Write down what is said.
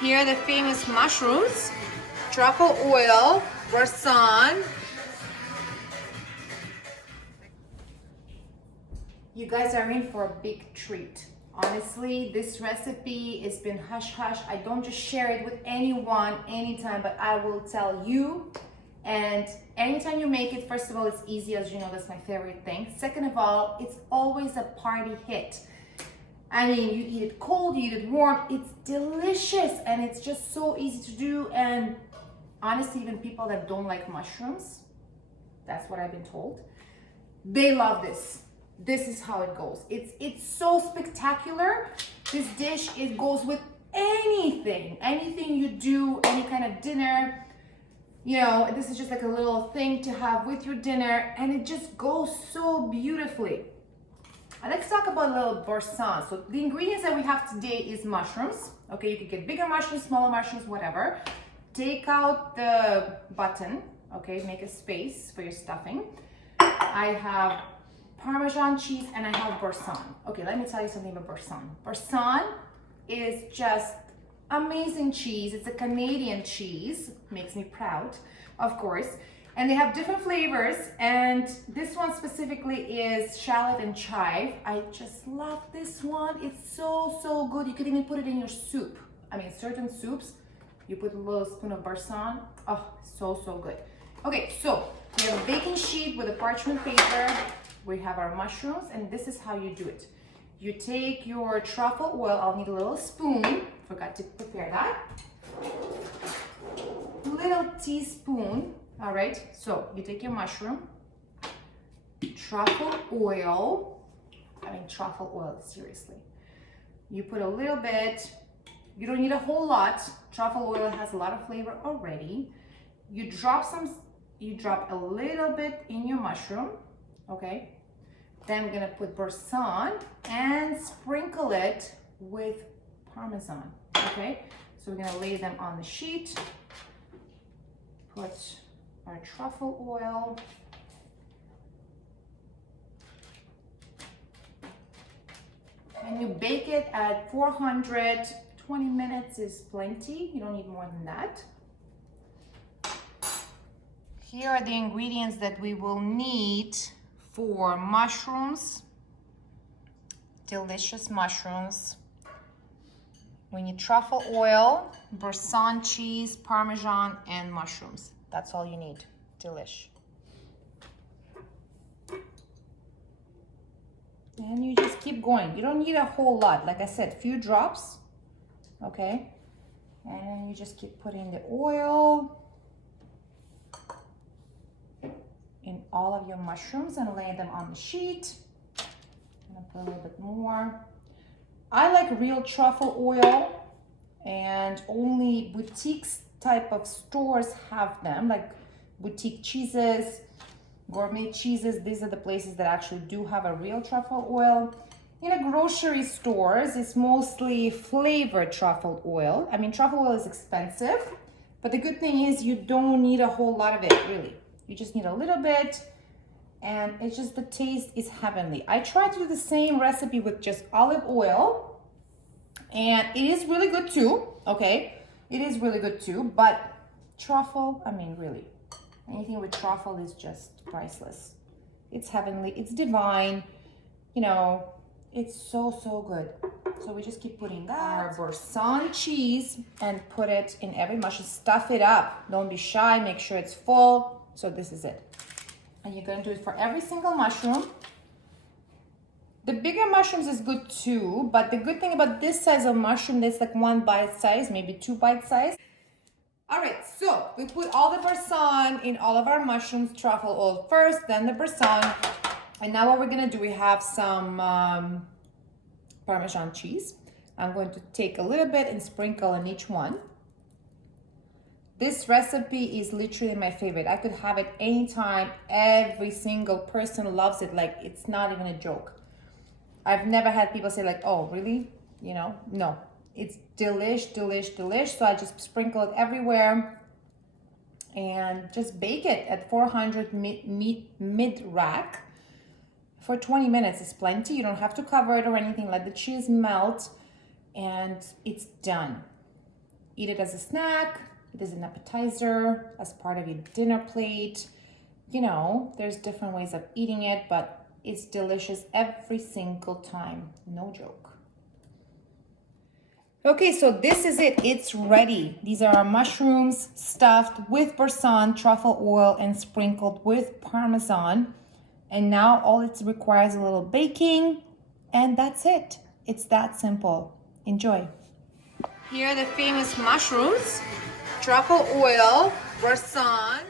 Here are the famous mushrooms, truffle oil, Boursin. You guys are in for a big treat. Honestly, this recipe has been hush hush. I don't just share it with anyone, anytime, but I will tell you. And anytime you make it, first of all, it's easy, as you know, that's my favorite thing. Second of all, it's always a party hit. I mean, you eat it cold, you eat it warm, it's delicious and it's just so easy to do. And honestly, even people that don't like mushrooms, that's what I've been told, they love this. This is how it goes. It's so spectacular. This dish, it goes with anything you do, any kind of dinner. You know, this is just like a little thing to have with your dinner, and it just goes so beautifully. Let's talk about a little Boursin. So the ingredients that we have today is mushrooms. Okay, you could get bigger mushrooms, smaller mushrooms, whatever. Take out the button, okay, make a space for your stuffing. I have Parmesan cheese and I have Boursin. Okay, let me tell you something about Boursin. Boursin is just amazing cheese. It's a Canadian cheese, makes me proud, of course. And they have different flavors, and this one specifically is shallot and chive. I just love this one. It's so good. You could even put it in your soup. I mean, certain soups, you put a little spoon of Boursin. Oh, so good. Okay, so we have a baking sheet with a parchment paper. We have our mushrooms, and this is how you do it. You take your truffle oil. I'll need a little spoon. Forgot to prepare that. Little teaspoon. All right, so you take your mushroom, truffle oil, truffle oil, seriously. You put a little bit, you don't need a whole lot. Truffle oil has a lot of flavor already. You drop a little bit in your mushroom, okay? Then we're gonna put Boursin and sprinkle it with Parmesan, okay? So we're gonna lay them on the sheet, put our truffle oil, and you bake it at 400. 20 minutes is plenty. You don't need more than that. Here are the ingredients that we will need for mushrooms, delicious mushrooms. We need truffle oil, Boursin cheese, Parmesan, and mushrooms. That's all you need. Delish. And you just keep going. You don't need a whole lot. Like I said, few drops. Okay. And you just keep putting the oil in all of your mushrooms and lay them on the sheet. I'm gonna put a little bit more. I like real truffle oil, and only boutiques type of stores have them, like boutique cheeses, gourmet cheeses. These are the places that actually do have a real truffle oil. In a grocery stores, it's mostly flavored truffle oil. I mean, truffle oil is expensive, but the good thing is you don't need a whole lot of it, really. You just need a little bit, and it's just, the taste is heavenly. I tried to do the same recipe with just olive oil, and it is really good too, okay? It is really good too, but truffle, I mean, really, anything with truffle is just priceless. It's heavenly, it's divine, you know, it's so good. So we just keep putting that, our Boursin cheese, and put it in every mushroom. Stuff it up, don't be shy, make sure it's full. So this is it. And you're gonna do it for every single mushroom. The bigger mushrooms is good too, but the good thing about this size of mushroom, that's like 1 bite size, maybe 2 bite size. All right, so we put all the Boursin in all of our mushrooms, truffle oil first, then the Boursin. And now what we're gonna do, we have some Parmesan cheese. I'm going to take a little bit and sprinkle on each one. This recipe is literally my favorite. I could have it anytime. Every single person loves it. Like, it's not even a joke. I've never had people say like, oh, really? You know, no. It's delish. So I just sprinkle it everywhere and just bake it at 400 mid-rack for 20 minutes. Is plenty. You don't have to cover it or anything. Let the cheese melt and it's done. eat it as a snack, it is an appetizer, as part of your dinner plate. You know, there's different ways of eating it, but it's delicious every single time. No joke. Okay, so this is it. It's ready. These are our mushrooms stuffed with Boursin truffle oil and sprinkled with Parmesan. And now all it requires is a little baking, and that's it. It's that simple. Enjoy. Here are the famous mushrooms, truffle oil, Boursin,